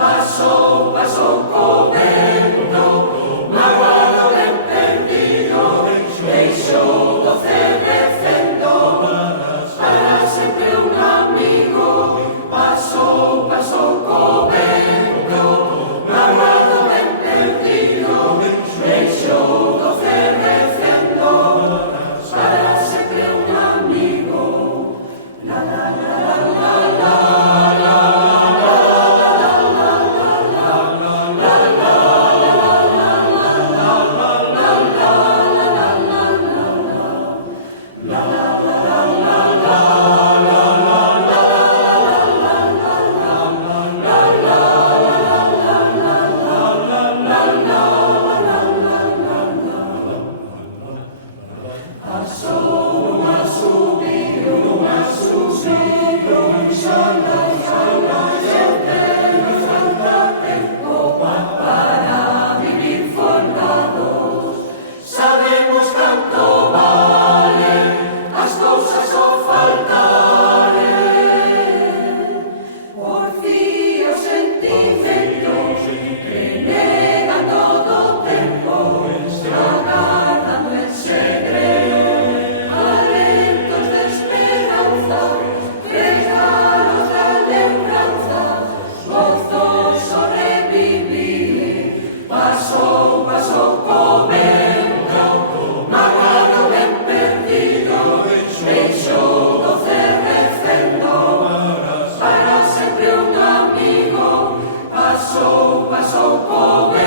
pasou, pasou comendo, magoado ben perdido, deixou doce recendo, para sempre un amigo. Pasou, pasou comendo, magoado ben perdido, deixou doce recendo, para sempre un amigo. La la la la la la. Sabemos canto vale as cousas ao faltare, por fi os sentimentos que negan todo o tempo, agardando en segredo, alentos de esperanza, regalos da lembranza, gozoso revivir. Pasou, pasou comendo, magoado ben perdido, deixou doce recendo, para sempre un amigo. Pasou, pasou comendo.